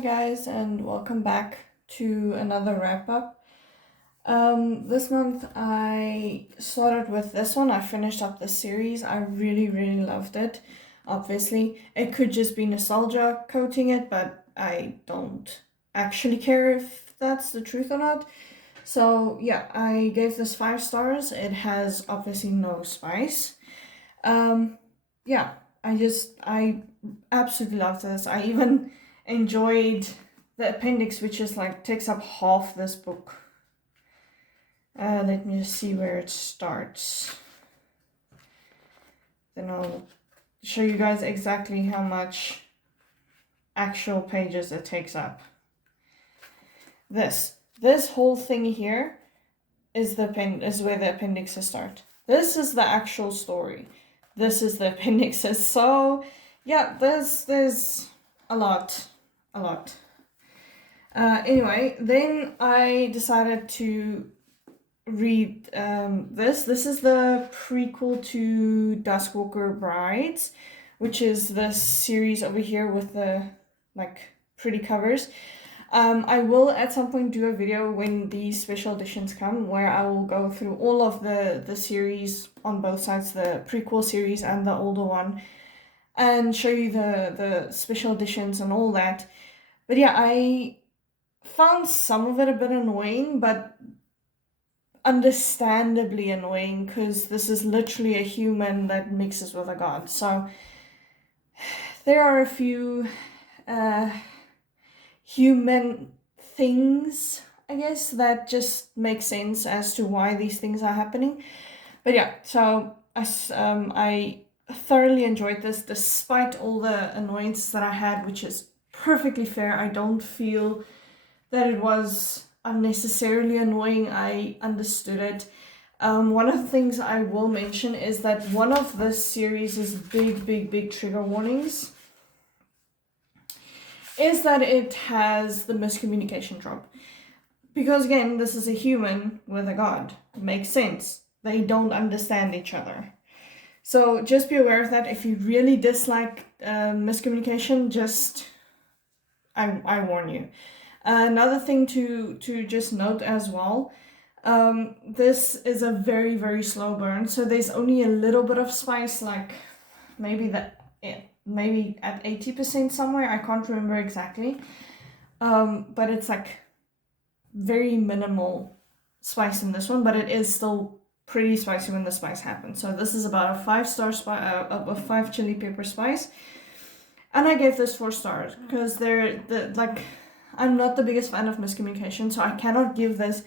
Hi guys, and welcome back to another wrap up. This month I started with this one. I finished up the series. I really loved it. Obviously, it could just be nostalgia coating it, but I don't actually care if that's the truth or not. So yeah, I gave this 5 stars. It has obviously no spice. Um, yeah, I absolutely loved this. I even enjoyed the appendix, which is like takes up half this book. Let me just see where it starts. Then I'll show you guys exactly how much actual pages it takes up. This whole thing here is is where the appendixes start. This is the actual story. This is the appendixes. So yeah, there's a lot. Anyway, then I decided to read this. This is the prequel to Duskwalker Brides, which is this series over here with the like pretty covers. I will at some point do a video when these special editions come where I will go through all of the series on both sides, the prequel series and the older one, and show you the special editions and all that. But yeah, I found some of it a bit annoying, but understandably annoying because this is literally a human that mixes with a god. So there are a few human things, I guess, that just make sense as to why these things are happening. But yeah, so I thoroughly enjoyed this despite all the annoyances that I had, which is perfectly fair. I don't feel that it was unnecessarily annoying. I understood it. One of the things I will mention is that one of this series' big trigger warnings is that it has the miscommunication trope. Because again, this is a human with a god. It makes sense. They don't understand each other. So just be aware of that. If you really dislike miscommunication, just I warn you. Another thing to just note as well, this is a very slow burn, so there's only a little bit of spice, like maybe maybe at 80% somewhere. I can't remember exactly, but it's like very minimal spice in this one, but it is still pretty spicy when the spice happens. So this is about a 5-star spice, a 5 chili pepper spice, and I gave this 4 stars because I'm not the biggest fan of miscommunication, so I cannot give this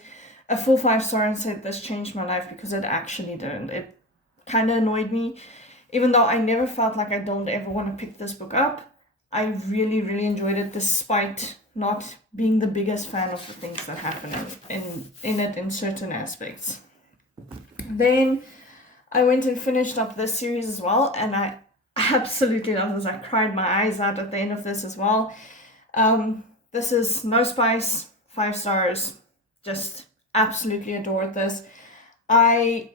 a full 5-star and say this changed my life, because it actually didn't. It kind of annoyed me, even though I never felt like I don't ever want to pick this book up. I really enjoyed it despite not being the biggest fan of the things that happen in it in certain aspects. Then I went and finished up this series as well, and I absolutely love this. I cried my eyes out at the end of this as well. This is no spice, 5 stars. Just absolutely adored this. I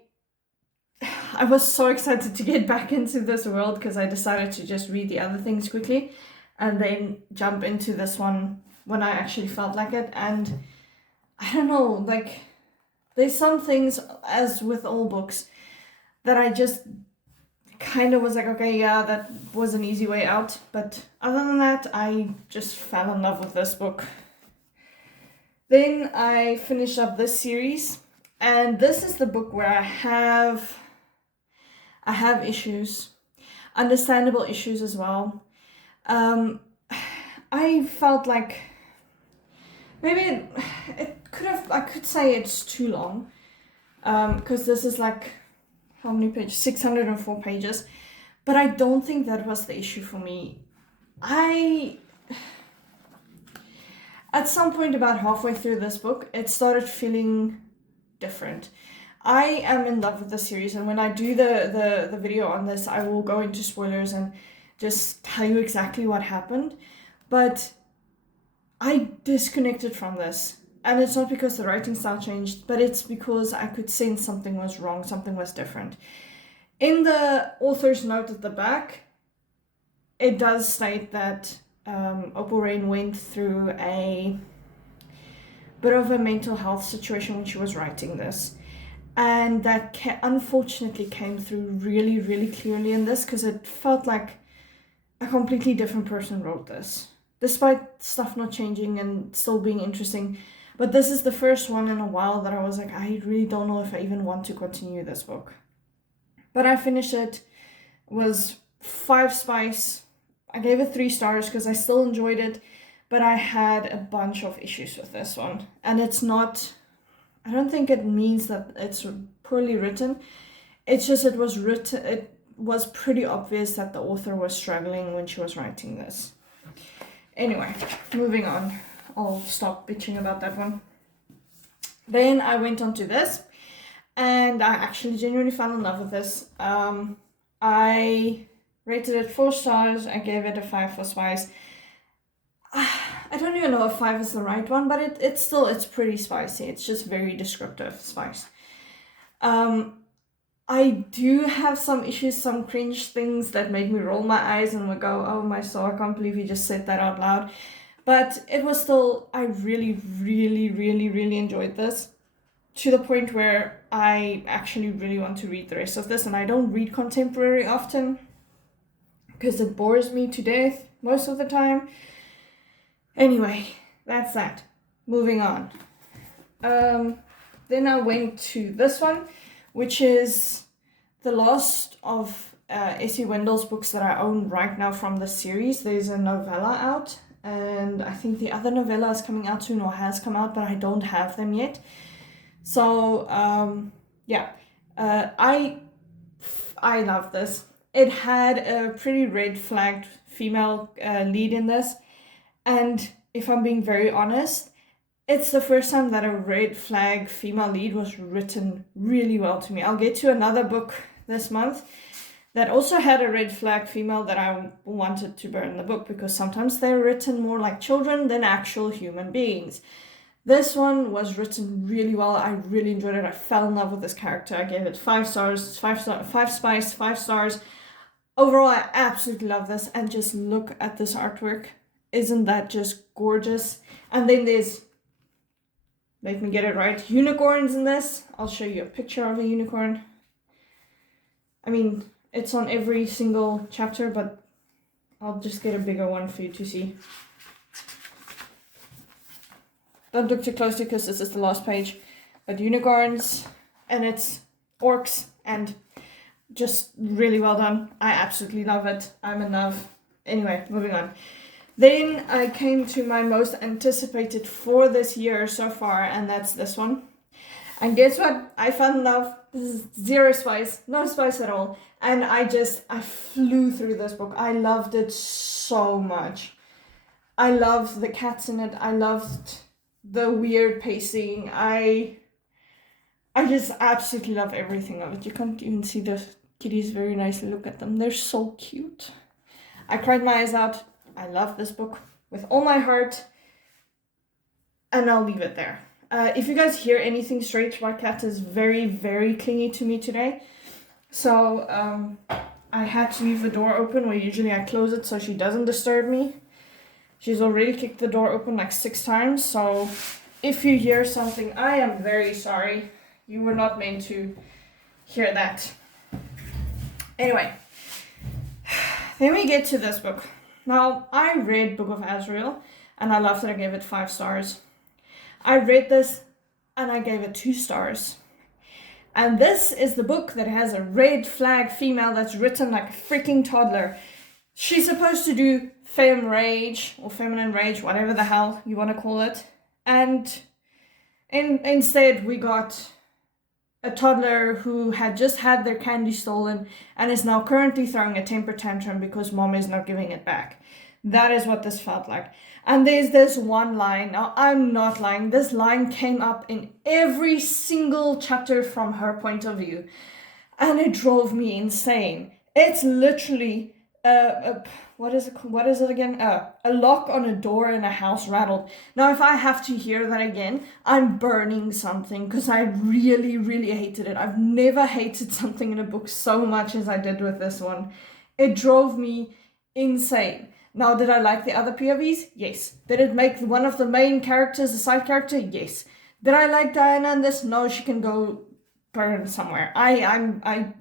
was so excited to get back into this world because I decided to just read the other things quickly and then jump into this one when I actually felt like it. And I don't know, like, there's some things, as with all books, that I just kind of was like, okay, yeah, that was an easy way out. But other than that, I just fell in love with this book. Then I finished up this series, and this is the book where I have issues, understandable issues as well. I felt like maybe I could say it's too long, because this is like, how many pages? 604 pages. But I don't think that was the issue for me. At some point about halfway through this book, it started feeling different. I am in love with the series, and when I do the video on this, I will go into spoilers and just tell you exactly what happened. But I disconnected from this. And it's not because the writing style changed, but it's because I could sense something was wrong, something was different. In the author's note at the back, it does state that Opal Rain went through a bit of a mental health situation when she was writing this. And that unfortunately came through really, really clearly in this, because it felt like a completely different person wrote this, despite stuff not changing and still being interesting. But this is the first one in a while that I was like, I really don't know if I even want to continue this book. But I finished it. It was 5 spice. I gave it 3 stars because I still enjoyed it, but I had a bunch of issues with this one. And it's not, I don't think it means that it's poorly written. It's just it was pretty obvious that the author was struggling when she was writing this. Anyway, moving on. I'll stop bitching about that one. Then I went on to this, and I actually genuinely fell in love with this. I rated it 4 stars. I gave it a 5 for spice. I don't even know if 5 is the right one, but it's pretty spicy. It's just very descriptive spice. I do have some issues, some cringe things that made me roll my eyes and would go, oh my soul, I can't believe you just said that out loud. But it was still, I really, really, really, really enjoyed this, to the point where I actually really want to read the rest of this. And I don't read contemporary often because it bores me to death most of the time. Anyway, that's that. Moving on. Then I went to this one, which is the last of Essie Wendell's books that I own right now from the series. There's a novella out, and I think the other novella is coming out soon or has come out, but I don't have them yet. So, I love this. It had a pretty red-flagged female lead in this, and if I'm being very honest, it's the first time that a red flag female lead was written really well to me. I'll get to another book this month that also had a red flag female that I wanted to burn the book, because sometimes they're written more like children than actual human beings. This one was written really well. I really enjoyed it. I fell in love with this character. I gave it 5 stars, 5 spice, 5 stars. Overall, I absolutely love this. And just look at this artwork. Isn't that just gorgeous? And then there's, let me get it right, unicorns in this. I'll show you a picture of a unicorn. I mean, it's on every single chapter, but I'll just get a bigger one for you to see. Don't look too closely because this is the last page. But unicorns, and it's orcs, and just really well done. I absolutely love it. I'm in love. Anyway, moving on. Then I came to my most anticipated for this year so far, and that's this one. And guess what? I fell in love. This is 0 spice, no spice at all. And I flew through this book. I loved it so much. I loved the cats in it. I loved the weird pacing. I just absolutely love everything of it. You can't even see the kitties very nicely. Look at them. They're so cute. I cried my eyes out. I love this book with all my heart. And I'll leave it there. If you guys hear anything strange, my cat is very, very clingy to me today. So I had to leave the door open, where usually I close it so she doesn't disturb me. She's already kicked the door open like 6 times. So if you hear something, I am very sorry. You were not meant to hear that. Anyway, then we get to this book. Now, I read Book of Azrael, and I loved it. I gave it 5 stars. I read this, and I gave it 2 stars. And this is the book that has a red flag female that's written like a freaking toddler. She's supposed to do femme rage, or feminine rage, whatever the hell you want to call it. And instead, we got a toddler who had just had their candy stolen and is now currently throwing a temper tantrum because mom is not giving it back. That is what this felt like. And there's this one line. Now, I'm not lying. This line came up in every single chapter from her point of view. And it drove me insane. It's literally, what is it again? A lock on a door in a house rattled. Now, if I have to hear that again, I'm burning something, because I really, really hated it. I've never hated something in a book so much as I did with this one. It drove me insane. Now, did I like the other POVs? Yes. Did it make one of the main characters a side character? Yes. Did I like Diana in this? No, she can go burn somewhere. I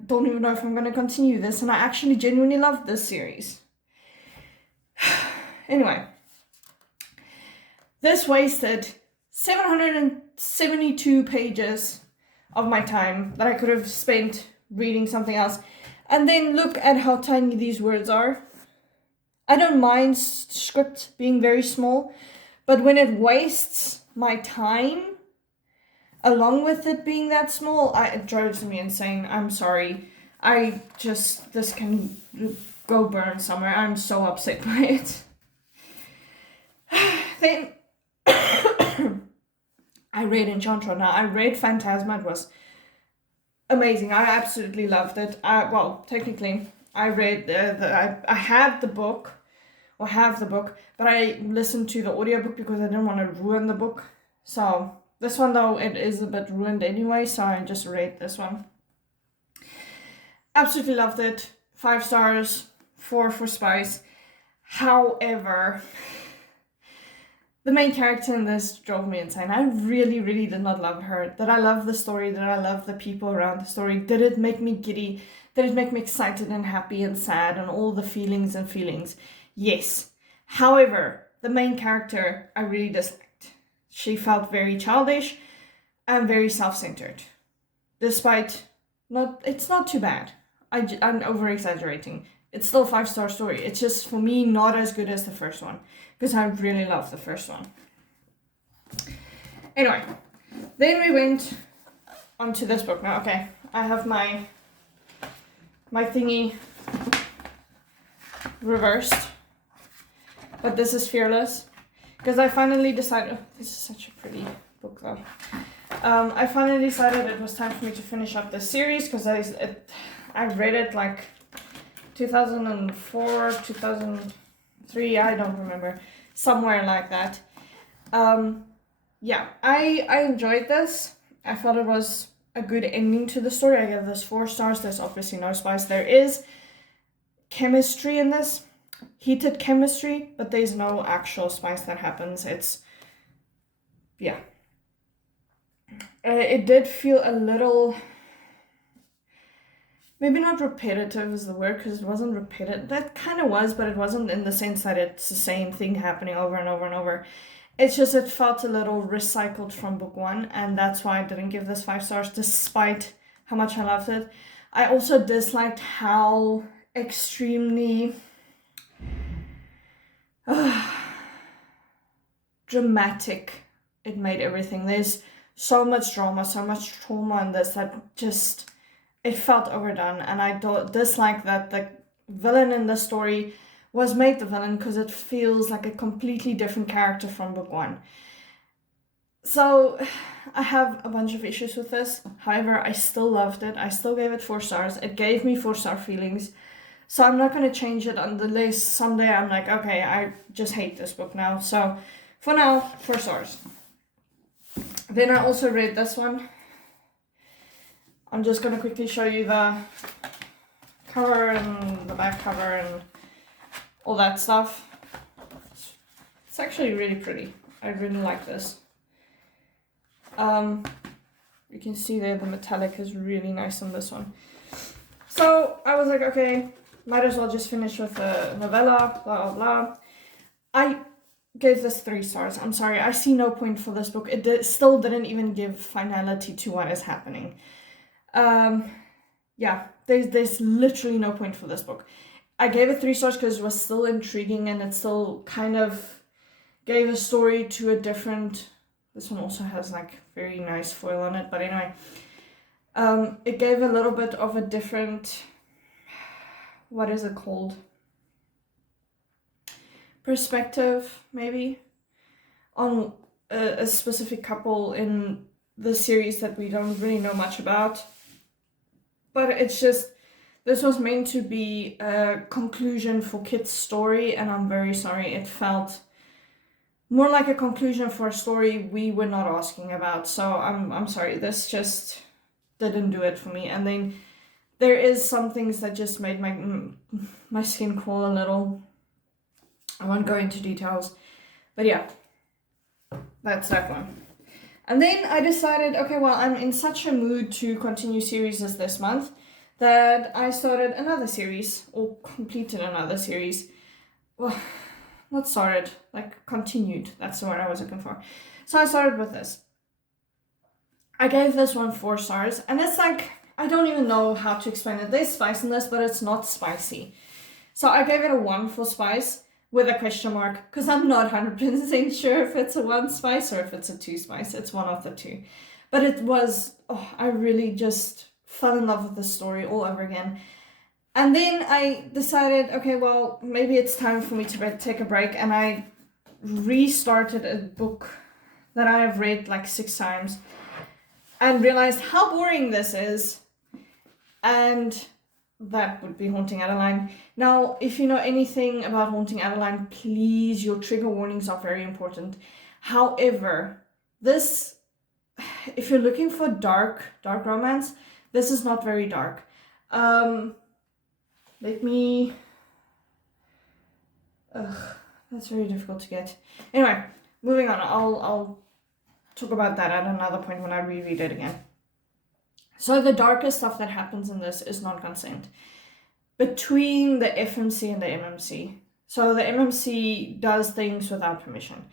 don't even know if I'm gonna continue this, and I actually genuinely love this series. Anyway, this wasted 772 pages of my time that I could have spent reading something else. And then look at how tiny these words are. I don't mind script being very small, but when it wastes my time, along with it being that small, it drives me insane. I'm sorry. This can go burn somewhere. I'm so upset by it. Then I read Enchantress. Now, I read Phantasma. It was amazing. I absolutely loved it. Well, technically, I read I had the book, or have the book, but I listened to the audiobook because I didn't want to ruin the book. So this one, though, it is a bit ruined anyway, so I just read this one. Absolutely loved it. 5 stars, 4 for Spice. However, the main character in this drove me insane. I really, really did not love her. Did I love the story? Did I love the people around the story? Did it make me giddy? Did it make me excited and happy and sad and all the feelings and feelings? Yes. However, the main character I really disliked. She felt very childish and very self-centered. Despite it's not too bad. I'm over-exaggerating. It's still a 5-star story. It's just, for me, not as good as the first one, because I really loved the first one. Anyway, then we went onto this book. Now, okay, I have my thingy reversed, but this is Fearless, because I finally decided, this is such a pretty book though. I finally decided it was time for me to finish up this series, because I read it like 2004, 2003, I don't remember, somewhere like that. Yeah, I enjoyed this. I felt it was a good ending to the story. I gave this 4 stars. There's obviously no spice. There is chemistry in this, heated chemistry, but there's no actual spice that happens. It's, yeah. It did feel a little, maybe not repetitive is the word, because it wasn't repetitive. That kind of was, but it wasn't in the sense that it's the same thing happening over and over and over. It's just, it felt a little recycled from book 1, and that's why I didn't give this 5 stars, despite how much I loved it. I also disliked how extremely dramatic it made everything. There's so much drama, so much trauma in this that just, it felt overdone, and I dislike that the villain in the story was made the villain, because it feels like a completely different character from book 1. So I have a bunch of issues with this. However, I still loved it. I still gave it 4 stars. It gave me 4-star feelings. So I'm not going to change it unless someday I'm like, okay, I just hate this book now. So for now, 4 stars. Then I also read this one. I'm just going to quickly show you the cover and the back cover and all that stuff. It's actually really pretty. I really like this. You can see there the metallic is really nice on this one. So I was like, okay, might as well just finish with the novella, blah, blah, blah. I gave this 3 stars. I'm sorry, I see no point for this book. It still didn't even give finality to what is happening. Yeah, there's literally no point for this book. I gave it 3 stars because it was still intriguing, and it still kind of gave a story to a different, this one also has like very nice foil on it, but anyway, it gave a little bit of a different, what is it called? Perspective, maybe, on a specific couple in the series that we don't really know much about. But it's just, this was meant to be a conclusion for Kit's story, and I'm very sorry, it felt more like a conclusion for a story we were not asking about. So I'm sorry, this just didn't do it for me. And then there is some things that just made my skin crawl a little. I won't go into details, but yeah, that's that one. And then I decided, okay, well, I'm in such a mood to continue series this month that I started another series, or completed another series. Well, not started, like continued. That's the word I was looking for. So I started with this. I gave this one 4 stars, and it's like, I don't even know how to explain it. There's spice in this, but it's not spicy. So I gave it a 1 for spice with a question mark, because I'm not 100% sure if it's a 1 spice or if it's a 2 spice. It's one of the two. But it was, I really just fell in love with the story all over again. And then I decided, okay, well, maybe it's time for me to take a break, and I restarted a book that I have read like 6 times and realized how boring this is, and that would be Haunting Adeline. Now, if you know anything about Haunting Adeline, please, your trigger warnings are very important. However, this, if you're looking for dark romance, this is not very dark. That's very difficult to get. Anyway, moving on. I'll talk about that at another point when I reread it again. So the darkest stuff that happens in this is non-consent between the FMC and the MMC. So the MMC does things without permission.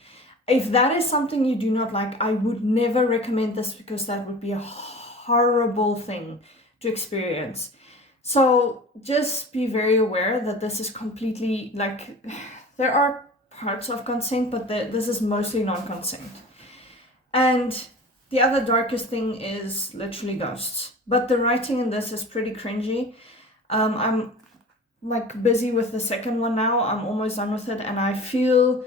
If that is something you do not like, I would never recommend this, because that would be a horrible thing to experience. So just be very aware that this is completely, like, there are parts of consent, but this is mostly non-consent. And the other darkest thing is literally ghosts. But the writing in this is pretty cringy. I'm like busy with the second one now. I'm almost done with it, and I feel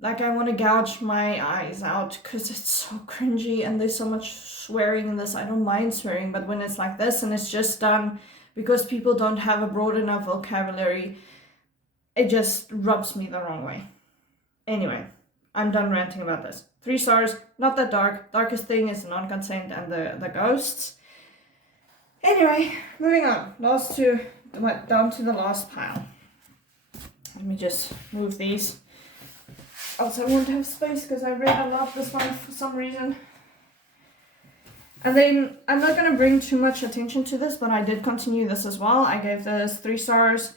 like I want to gouge my eyes out because it's so cringy and there's so much swearing in this. I don't mind swearing, but when it's like this and it's just done because people don't have a broad enough vocabulary, it just rubs me the wrong way. Anyway, I'm done ranting about this. 3 stars, not that dark. Darkest thing is non-consent and the ghosts. Anyway, moving on. Down to the last pile. Let me just move these. Also, I won't have space because I read a lot this month for some reason. And then, I'm not going to bring too much attention to this, but I did continue this as well. I gave this 3 stars.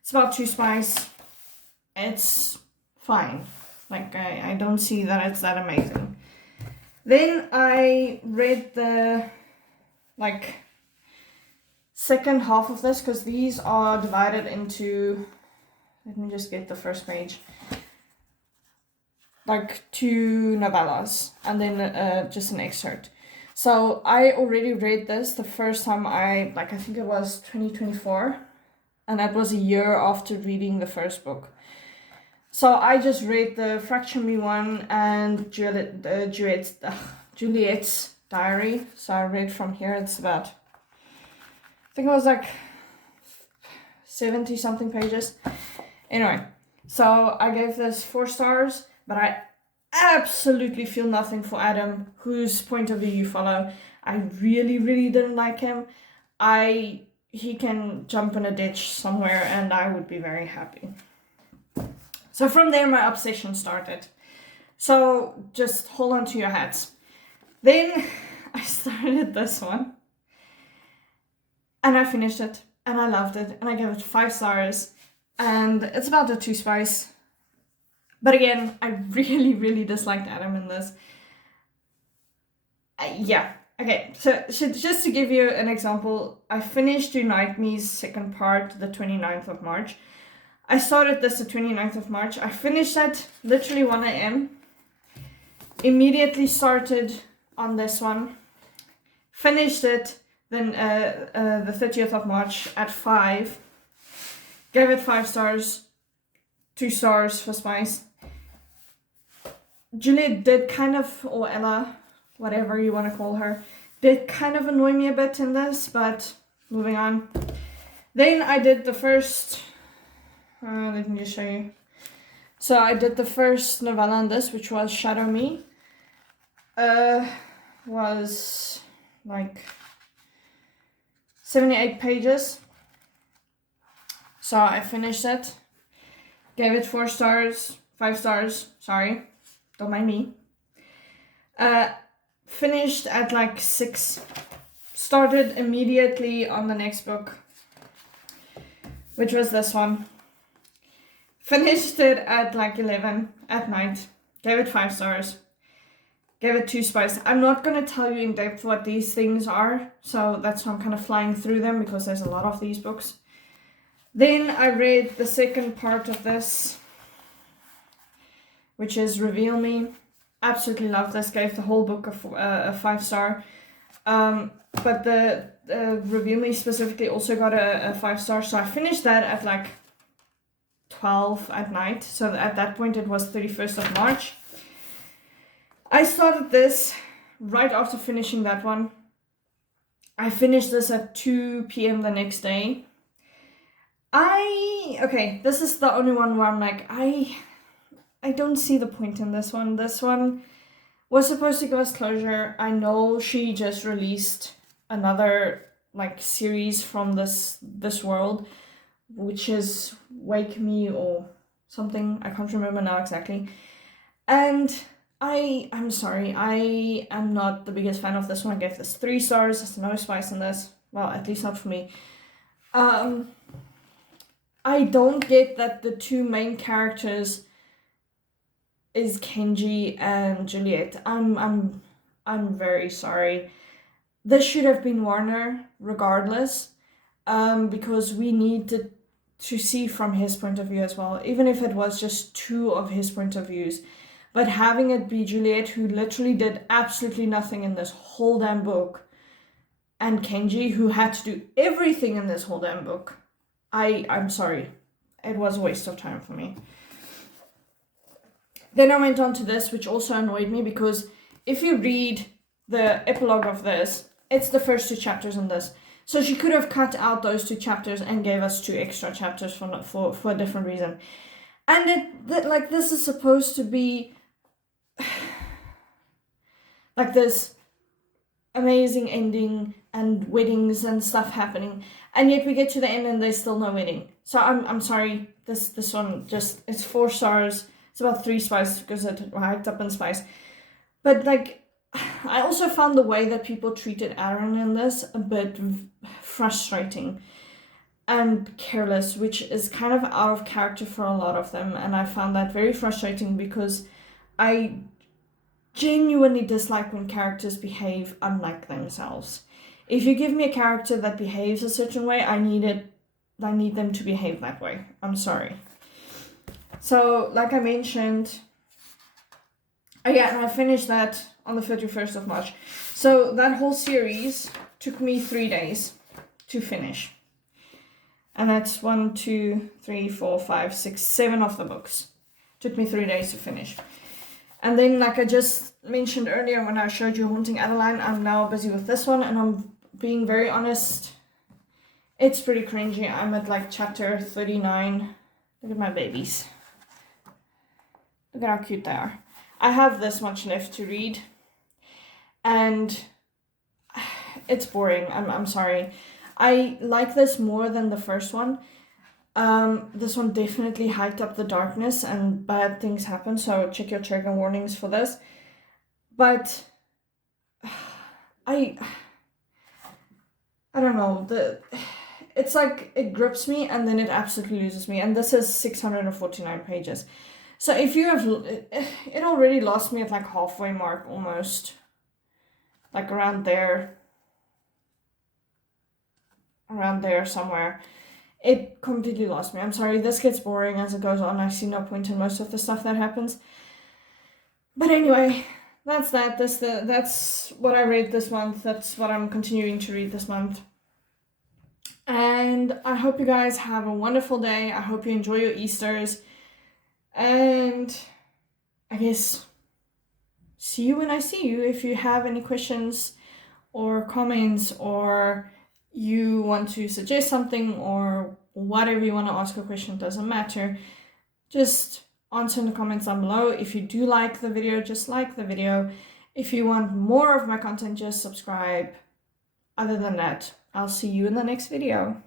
It's about 2 spice. It's fine. Like, I don't see that it's that amazing. Then I read the, like, second half of this, because these are divided into, let me just get the first page, like 2 novellas, and then just an excerpt. So I already read this the first time I think it was 2024, and that was a year after reading the first book. So I just read the Fracture Me one and Juliet's Diary. So I read from here. It's about, I think it was like 70 something pages. Anyway, so I gave this 4 stars, but I absolutely feel nothing for Adam, whose point of view you follow. I really, really didn't like him. He can jump in a ditch somewhere and I would be very happy. So from there, my obsession started. So just hold on to your hats. Then I started this one. And I finished it. And I loved it. And I gave it 5 stars. And it's about a 2 spice. But again, I really, really disliked Adam in this. Yeah. Okay, so just to give you an example, I finished Unite Me's second part the 29th of March. I started this the 29th of March. I finished at literally 1 a.m. Immediately started on this one. Finished it then the 30th of March at 5. Gave it 5 stars. 2 stars for spice. Juliet did kind of, or Ella, whatever you want to call her, did kind of annoy me a bit in this, but moving on. Then I did the first... let me just show you. So I did the first novella on this, which was Shadow Me. Was like 78 pages. So I finished it. Gave it 4 stars, 5 stars, sorry, don't mind me. Finished at like 6. Started immediately on the next book, which was this one. Finished it at like 11 at night. Gave it 5 stars. Gave it 2 spice. I'm not going to tell you in depth what these things are, so that's why I'm kind of flying through them, because there's a lot of these books. Then I read the second part of this, which is Reveal Me. Absolutely love this. Gave the whole book a 5 star. But the Reveal Me specifically also got a 5 star. So I finished that at like 12 at night. So at that point it was 31st of March. I started this right after finishing that one. I finished this at 2 p.m. the next day. Okay, this is the only one where I'm like, I don't see the point in this one. This one was supposed to give us closure. I know she just released another like series from this world, which is Wake Me or something. I can't remember now exactly. And I'm sorry, I am not the biggest fan of this one. I gave this 3 stars. There's no spice in this. Well, at least not for me. I don't get that the 2 main characters is Kenji and Juliet. I'm very sorry. This should have been Warner regardless, because we needed to see from his point of view as well, even if it was just 2 of his point of views. But having it be Juliet, who literally did absolutely nothing in this whole damn book, and Kenji, who had to do everything in this whole damn book, I'm sorry. It was a waste of time for me. Then I went on to this, which also annoyed me, because if you read the epilogue of this, it's the first 2 chapters in this. So she could have cut out those 2 chapters and gave us 2 extra chapters for a different reason. And like this is supposed to be like this amazing ending and weddings and stuff happening, and yet we get to the end and there's still no wedding. So I'm sorry, this one just, it's 4 stars. It's about 3 spice because it hiked up in spice. But like, I also found the way that people treated Aaron in this a bit frustrating and careless, which is kind of out of character for a lot of them. And I found that very frustrating because I genuinely dislike when characters behave unlike themselves. If you give me a character that behaves a certain way, I need them to behave that way. I'm sorry. So, like I mentioned, and I finished that on the 31st of March. So that whole series took me 3 days to finish. And that's 1, 2, 3, 4, 5, 6, 7 of the books. Took me 3 days to finish. And then, like I just mentioned earlier when I showed you Haunting Adeline, I'm now busy with this one, and I'm being very honest, it's pretty cringy. I'm at like chapter 39. Look at my babies. Look at how cute they are. I have this much left to read, and it's boring. I'm sorry. I like this more than the first one. This one definitely hyped up the darkness and bad things happen, so check your trigger warnings for this. But I don't know, it's like it grips me and then it absolutely loses me, and this is 649 pages. So if you have, it already lost me at like halfway mark almost, like around there somewhere. It completely lost me. I'm sorry, this gets boring as it goes on. I see no point in most of the stuff that happens. But anyway, that's that. That's what I read this month. That's what I'm continuing to read this month. And I hope you guys have a wonderful day. I hope you enjoy your Easters. And I guess see you when I see you. If you have any questions or comments, or you want to suggest something, or whatever you want to ask a question, doesn't matter. Just answer in the comments down below. If you do like the video, just like the video. If you want more of my content, just subscribe. Other than that, I'll see you in the next video.